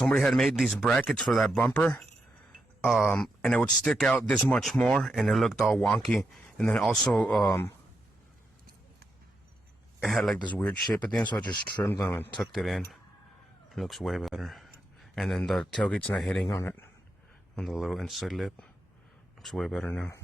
somebody had made these brackets for that bumper, and it would stick out this much more, and it looked all wonky. And then also, it had like this weird shape at the end, so I just trimmed them and tucked it in. It looks way better. And then the tailgate's not hitting on it, on the little inside lip. Looks way better now.